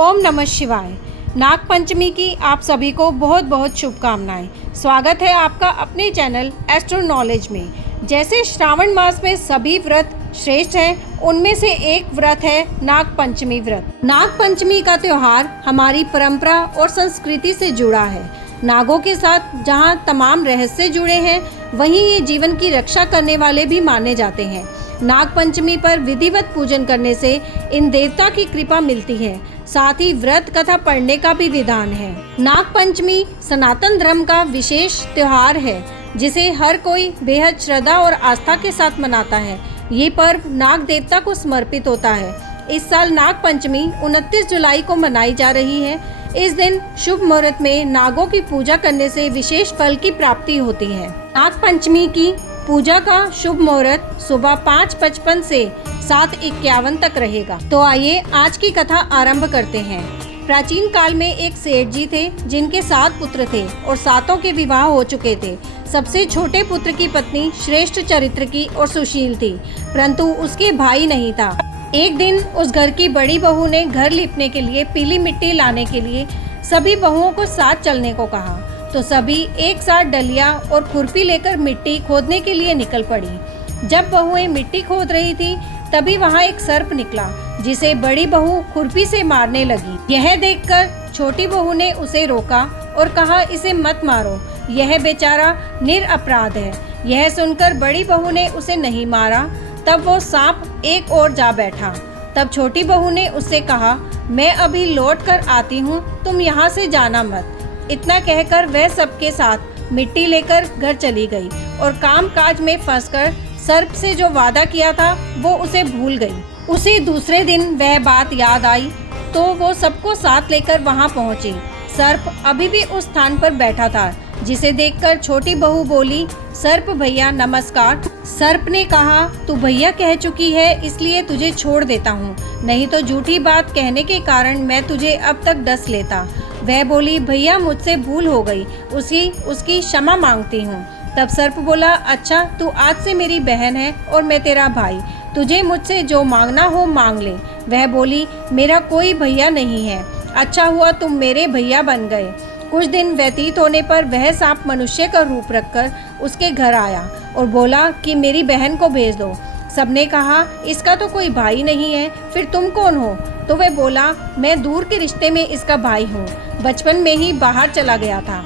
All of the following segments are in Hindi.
ओम नमः शिवाय। नाग पंचमी की आप सभी को बहुत बहुत शुभकामनाएं। स्वागत है आपका अपने चैनल एस्ट्रो नॉलेज में। जैसे श्रावण मास में सभी व्रत श्रेष्ठ हैं, उनमें से एक व्रत है नाग पंचमी व्रत। नाग पंचमी का त्यौहार हमारी परंपरा और संस्कृति से जुड़ा है। नागों के साथ जहां तमाम रहस्य जुड़े हैं, वहीं ये जीवन की रक्षा करने वाले भी माने जाते हैं। नाग पंचमी पर विधिवत पूजन करने से इन देवता की कृपा मिलती है। साथ ही व्रत कथा पढ़ने का भी विधान है। नाग पंचमी सनातन धर्म का विशेष त्योहार है, जिसे हर कोई बेहद श्रद्धा और आस्था के साथ मनाता है। ये पर्व नाग देवता को समर्पित होता है। इस साल नाग पंचमी 29 जुलाई को मनाई जा रही है। इस दिन शुभ मुहूर्त में नागों की पूजा करने से विशेष फल की प्राप्ति होती है। नाग पंचमी की पूजा का शुभ मुहूर्त सुबह 5:55 से 7:51 तक रहेगा। तो आइए आज की कथा आरंभ करते हैं। प्राचीन काल में एक सेठ जी थे, जिनके 7 पुत्र थे और 7 के विवाह हो चुके थे। सबसे छोटे पुत्र की पत्नी श्रेष्ठ चरित्र की और सुशील थी, परंतु उसके भाई नहीं था। एक दिन उस घर की बड़ी बहू ने घर लीपने के लिए पीली मिट्टी लाने के लिए सभी बहुओं को साथ चलने को कहा, तो सभी एक साथ डलिया और खुरपी लेकर मिट्टी खोदने के लिए निकल पड़ी। जब बहुएं मिट्टी खोद रही थी, तभी वहां एक सर्प निकला, जिसे बड़ी बहू खुरपी से मारने लगी। यह देखकर छोटी बहू ने उसे रोका और कहा, इसे मत मारो, यह बेचारा निरपराध है। यह सुनकर बड़ी बहू ने उसे नहीं मारा। तब वो सांप एक ओर जा बैठा। तब छोटी बहू ने उससे कहा, मैं अभी लौट कर आती हूँ, तुम यहाँ से जाना मत। इतना कहकर वह सबके साथ मिट्टी लेकर घर चली गई और काम काज में फंसकर सर्प से जो वादा किया था वो उसे भूल गई। उसी दूसरे दिन वह बात याद आई तो वो सबको साथ लेकर वहां पहुंची। सर्प अभी भी उस स्थान पर बैठा था, जिसे देखकर छोटी बहू बोली, सर्प भैया नमस्कार। सर्प ने कहा, तू भैया कह चुकी है, इसलिए तुझे छोड़ देता हूँ, नहीं तो झूठी बात कहने के कारण मैं तुझे अब तक डस लेता। वह बोली, भैया मुझसे भूल हो गई, उसकी क्षमा मांगती हूँ। तब सर्प बोला, अच्छा तू आज से मेरी बहन है और मैं तेरा भाई, तुझे मुझसे जो मांगना हो मांग ले। वह बोली, मेरा कोई भैया नहीं है, अच्छा हुआ तुम मेरे भैया बन गए। कुछ दिन व्यतीत होने पर वह सांप मनुष्य का रूप रखकर उसके घर आया और बोला कि मेरी बहन को भेज दो। सबने कहा, इसका तो कोई भाई नहीं है, फिर तुम कौन हो? तो वह बोला, मैं दूर के रिश्ते में इसका भाई हूँ, बचपन में ही बाहर चला गया था।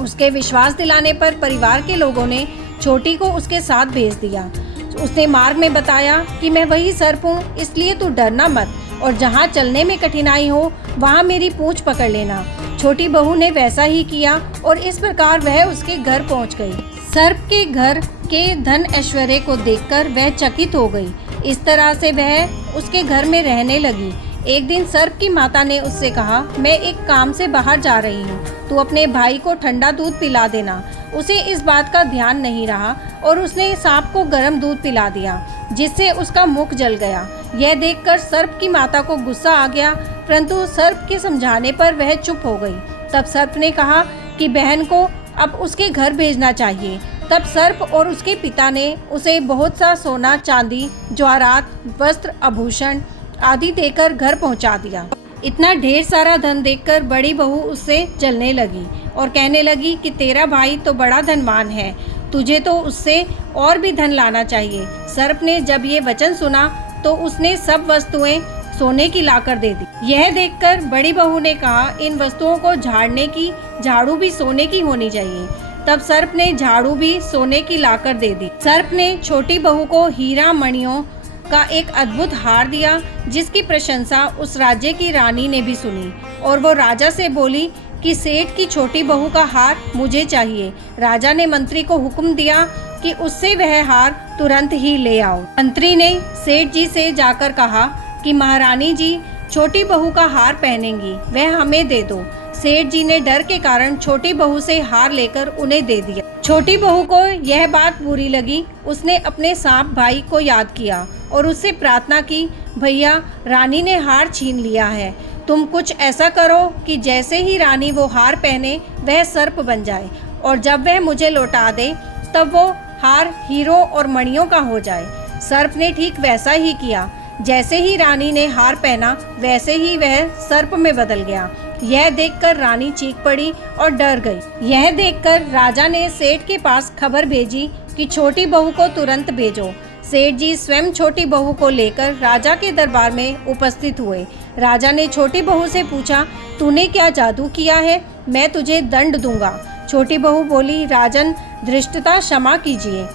उसके विश्वास दिलाने पर परिवार के लोगों ने छोटी को उसके साथ भेज दिया। उसने मार्ग में बताया कि मैं वही सर्प हूँ, इसलिए तू डरना मत और जहाँ चलने में कठिनाई हो वहाँ मेरी पूंछ पकड़ लेना। छोटी बहू ने वैसा ही किया और इस प्रकार वह उसके घर पहुँच गई। सर्प के घर के धन ऐश्वर्य को देखकर वह चकित हो गई। इस तरह से वह उसके घर में रहने लगी। एक दिन सर्प की माता ने उससे कहा, मैं एक काम से बाहर जा रही हूँ, तू अपने भाई को ठंडा दूध पिला देना। उसे इस बात का ध्यान नहीं रहा और उसने सांप को गर्म दूध पिला दिया, जिससे उसका मुख जल गया। यह देखकर सर्प की माता को गुस्सा आ गया, परंतु सर्प के समझाने पर वह चुप हो गई। तब सर्प ने कहा कि बहन को अब उसके घर भेजना चाहिए। तब सर्प और उसके पिता ने उसे बहुत सा सोना, चांदी, जवाहरात, वस्त्र, आभूषण आदि देकर घर पहुंचा दिया। इतना ढेर सारा धन देखकर बड़ी बहू उससे जलने लगी और कहने लगी कि तेरा भाई तो बड़ा धनवान है, तुझे तो उससे और भी धन लाना चाहिए। सर्प ने जब ये वचन सुना तो उसने सब वस्तुएं सोने की लाकर दे दी। यह देखकर बड़ी बहू ने कहा, इन वस्तुओं को झाड़ने की झाड़ू भी सोने की होनी चाहिए। तब सर्प ने झाड़ू भी सोने की लाकर दे दी। सर्प ने छोटी बहू को हीरा मणियों का एक अद्भुत हार दिया, जिसकी प्रशंसा उस राज्य की रानी ने भी सुनी और वो राजा से बोली कि सेठ की छोटी बहू का हार मुझे चाहिए। राजा ने मंत्री को हुक्म दिया कि उससे वह हार तुरंत ही ले आओ। मंत्री ने सेठ जी से जाकर कहा कि महारानी जी छोटी बहू का हार पहनेंगी, वह हमें दे दो। सेठ जी ने डर के कारण छोटी बहू से हार लेकर उन्हें दे दिया। छोटी बहू को यह बात बुरी लगी। उसने अपने सांप भाई को याद किया और उससे प्रार्थना की, भैया रानी ने हार छीन लिया है, तुम कुछ ऐसा करो कि जैसे ही रानी वो हार पहने वह सर्प बन जाए और जब वह मुझे लौटा दे तब वो हार हीरों और मणियों का हो जाए। सर्प ने ठीक वैसा ही किया। जैसे ही रानी ने हार पहना वैसे ही वह सर्प में बदल गया। यह देखकर रानी चीख पड़ी और डर गई। यह देखकर राजा ने सेठ के पास खबर भेजी कि छोटी बहू को तुरंत भेजो। सेठ जी स्वयं छोटी बहू को लेकर राजा के दरबार में उपस्थित हुए। राजा ने छोटी बहू से पूछा, तूने क्या जादू किया है? मैं तुझे दंड दूंगा। छोटी बहू बोली, राजन धृष्टता क्षमा कीजिए,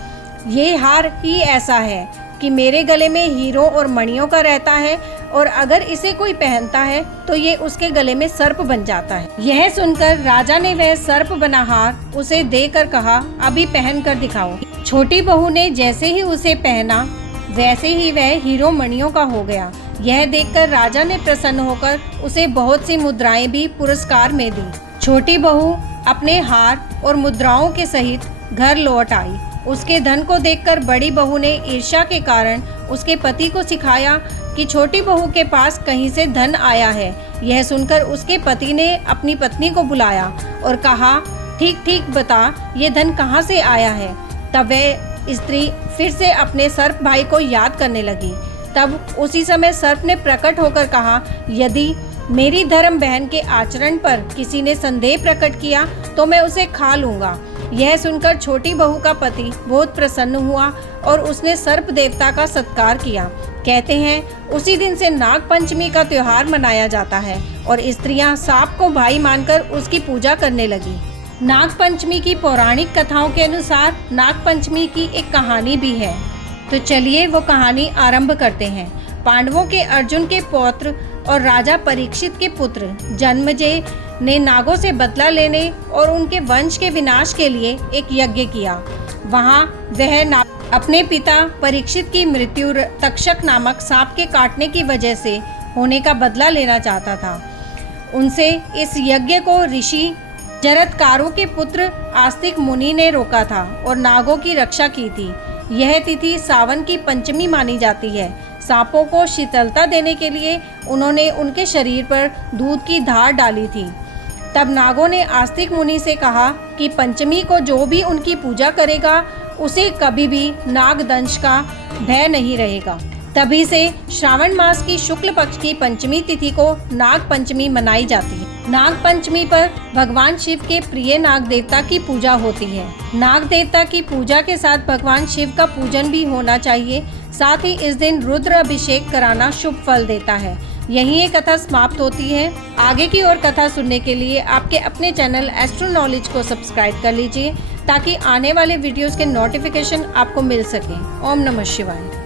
ये हार ही ऐसा है कि मेरे गले में हीरों और मणियों का रहता है और अगर इसे कोई पहनता है तो ये उसके गले में सर्प बन जाता है। यह सुनकर राजा ने वह सर्प बना हार उसे देकर कहा, अभी पहन कर दिखाओ। छोटी बहू ने जैसे ही उसे पहना वैसे ही वह हीरो मणियों का हो गया। यह देखकर राजा ने प्रसन्न होकर उसे बहुत सी मुद्राएं भी पुरस्कार में दी। छोटी बहू अपने हार और मुद्राओं के सहित घर लौट आई। उसके धन को देखकर बड़ी बहू ने ईर्ष्या के कारण उसके पति को सिखाया कि छोटी बहू के पास कहीं से धन आया है। यह सुनकर उसके पति ने अपनी पत्नी को बुलाया और कहा, ठीक ठीक बता, ये धन कहाँ से आया है। तब वह स्त्री फिर से अपने सर्प भाई को याद करने लगी। तब उसी समय सर्प ने प्रकट होकर कहा, यदि मेरी धर्म बहन के आचरण पर किसी ने संदेह प्रकट किया तो मैं उसे खा लूँगा। यह सुनकर छोटी बहू का पति बहुत प्रसन्न हुआ और उसने सर्प देवता का सत्कार किया। कहते हैं उसी दिन से नाग पंचमी का त्योहार मनाया जाता है और स्त्रियां सांप को भाई मानकर उसकी पूजा करने लगी। नाग पंचमी की पौराणिक कथाओं के अनुसार नाग पंचमी की एक कहानी भी है, तो चलिए वो कहानी आरंभ करते हैं। पांडवों के अर्जुन के पौत्र और राजा परीक्षित के पुत्र जन्मेजय ने नागों से बदला लेने और उनके वंश के विनाश के लिए एक यज्ञ किया। वहां वह अपने पिता परीक्षित की मृत्यु तक्षक नामक सांप के काटने की वजह से होने का बदला लेना चाहता था। उनसे इस यज्ञ को ऋषि जरत्कारों के पुत्र आस्तिक मुनि ने रोका था और नागों की रक्षा की थी। यह तिथि सावन की पंचमी मानी जाती है। सांपों को शीतलता देने के लिए उन्होंने उनके शरीर पर दूध की धार डाली थी। तब नागों ने आस्तिक मुनि से कहा कि पंचमी को जो भी उनकी पूजा करेगा उसे कभी भी नागदंश का भय नहीं रहेगा। तभी से श्रावण मास की शुक्ल पक्ष की पंचमी तिथि को नाग पंचमी मनाई जाती है। नाग पंचमी पर भगवान शिव के प्रिय नाग देवता की पूजा होती है। नाग देवता की पूजा के साथ भगवान शिव का पूजन भी होना चाहिए। साथ ही इस दिन रुद्र अभिषेक कराना शुभ फल देता है। यहीं ये कथा समाप्त होती है। आगे की और कथा सुनने के लिए आपके अपने चैनल एस्ट्रो नॉलेज को सब्सक्राइब कर लीजिए ताकि आने वाले वीडियोस के नोटिफिकेशन आपको मिल सके। ओम नमः शिवाय।